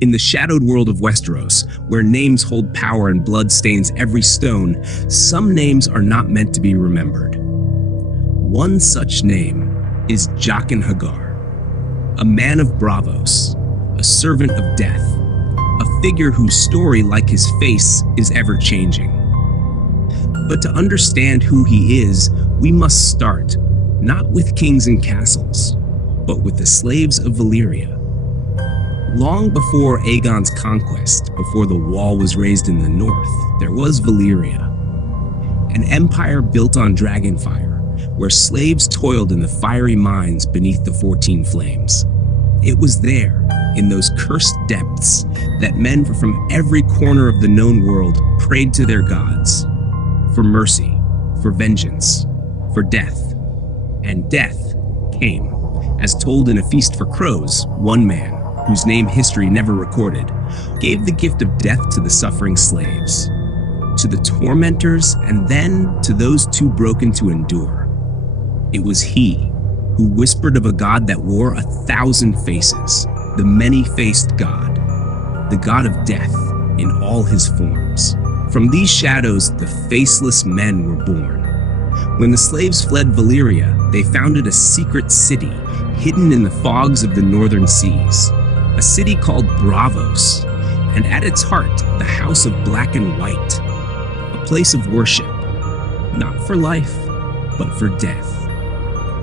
In the shadowed world of Westeros, where names hold power and blood stains every stone, some names are not meant to be remembered. One such name is Jaqen H'ghar, a man of Braavos, a servant of death, a figure whose story, like his face, is ever-changing. But to understand who he is, we must start, not with kings and castles, but with the slaves of Valyria. Long before Aegon's conquest, before the wall was raised in the north, there was Valyria, an empire built on dragonfire, where slaves toiled in the fiery mines beneath the 14 flames. It was there, in those cursed depths, that men from every corner of the known world prayed to their gods, for mercy, for vengeance, for death. And death came, as told in A Feast for Crows. One man, whose name history never recorded, gave the gift of death to the suffering slaves, to the tormentors, and then to those too broken to endure. It was he who whispered of a god that wore 1,000 faces, the many-faced god, the god of death in all his forms. From these shadows, the faceless men were born. When the slaves fled Valyria, they founded a secret city hidden in the fogs of the northern seas. A city called Braavos, and at its heart, the House of Black and White, a place of worship, not for life, but for death.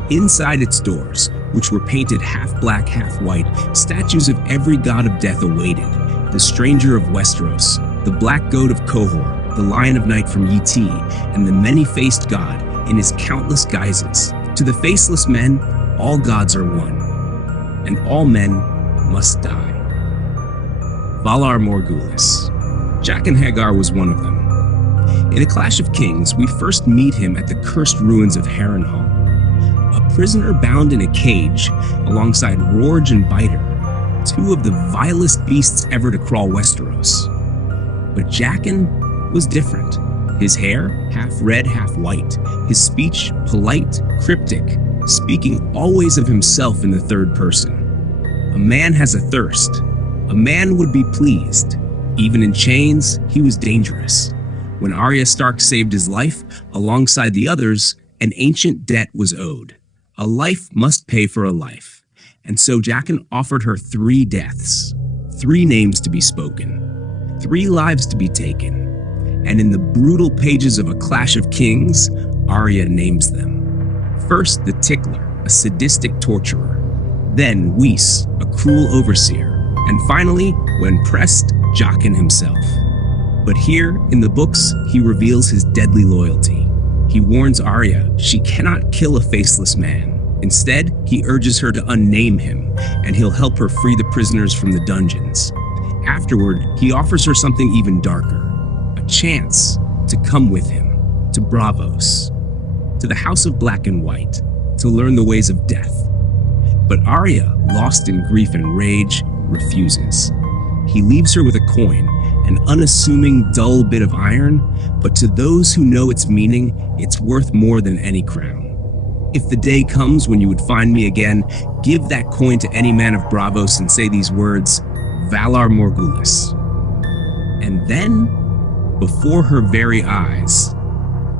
Inside its doors, which were painted half black, half white, statues of every god of death awaited: the Stranger of Westeros, the Black Goat of Qohor, the Lion of Night from Yeti, and the many-faced god in his countless guises. To the faceless men, all gods are one, and all men must die. Valar Morghulis. Jaqen H'ghar was one of them. In A Clash of Kings, we first meet him at the cursed ruins of Harrenhal, a prisoner bound in a cage alongside Rorge and Biter, two of the vilest beasts ever to crawl Westeros. But Jaqen was different. His hair, half red, half white. His speech, polite, cryptic, speaking always of himself in the third person. A man has a thirst. A man would be pleased. Even in chains, he was dangerous. When Arya Stark saved his life, alongside the others, an ancient debt was owed. A life must pay for a life. And so Jaqen offered her 3 deaths, 3 names to be spoken, 3 lives to be taken. And in the brutal pages of A Clash of Kings, Arya names them. First, the Tickler, a sadistic torturer. Then Whis, a cruel overseer. And finally, when pressed, Jaqen himself. But here, in the books, he reveals his deadly loyalty. He warns Arya she cannot kill a faceless man. Instead, he urges her to unname him, and he'll help her free the prisoners from the dungeons. Afterward, he offers her something even darker. A chance to come with him, to Braavos, to the House of Black and White, to learn the ways of death. But Arya, lost in grief and rage, refuses. He leaves her with a coin, an unassuming, dull bit of iron, but to those who know its meaning, it's worth more than any crown. If the day comes when you would find me again, give that coin to any man of Braavos and say these words, Valar Morghulis. And then, before her very eyes,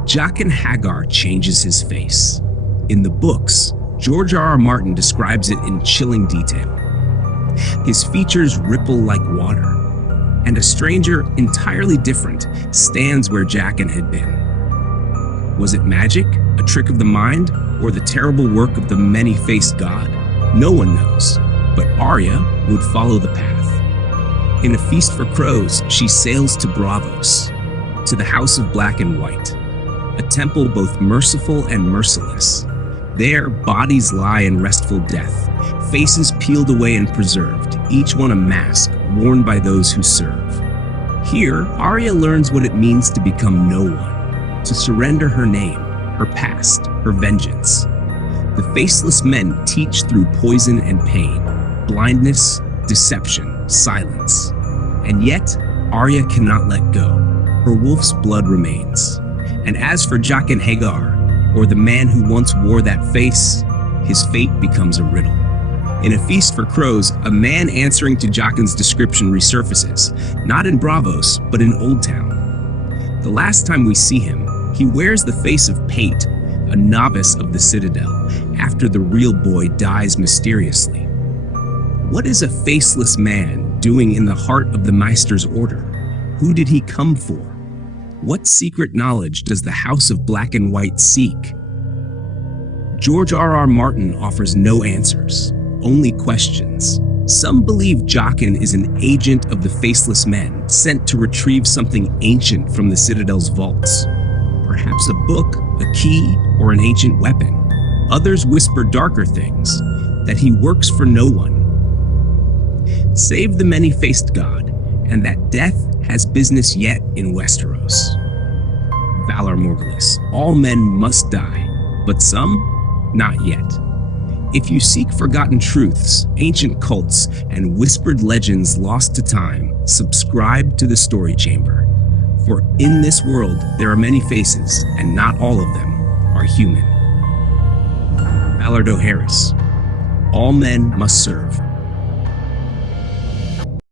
Jaqen H'ghar changes his face. In the books, George R.R. Martin describes it in chilling detail. His features ripple like water, and a stranger entirely different stands where Jaqen had been. Was it magic, a trick of the mind, or the terrible work of the many-faced god? No one knows, but Arya would follow the path. In A Feast for Crows, she sails to Braavos, to the House of Black and White, a temple both merciful and merciless. There, bodies lie in restful death, faces peeled away and preserved, each one a mask worn by those who serve. Here, Arya learns what it means to become no one, to surrender her name, her past, her vengeance. The faceless men teach through poison and pain, blindness, deception, silence. And yet, Arya cannot let go. Her wolf's blood remains. And as for Jaqen H'ghar, or the man who once wore that face, his fate becomes a riddle. In A Feast for Crows, a man answering to Jaqen's description resurfaces, not in Braavos, but in Oldtown. The last time we see him, he wears the face of Pate, a novice of the Citadel, after the real boy dies mysteriously. What is a faceless man doing in the heart of the Maester's order? Who did he come for? What secret knowledge does the House of Black and White seek? George R.R. Martin offers no answers, only questions. Some believe Jaqen is an agent of the Faceless Men, sent to retrieve something ancient from the Citadel's vaults. Perhaps a book, a key, or an ancient weapon. Others whisper darker things, that he works for no one. Save the many-faced god, and that death has business yet in Westeros. Valar Morghulis, all men must die, but some, not yet. If you seek forgotten truths, ancient cults, and whispered legends lost to time, subscribe to the Story Chamber. For in this world there are many faces, and not all of them are human. Valar Morghulis, all men must serve.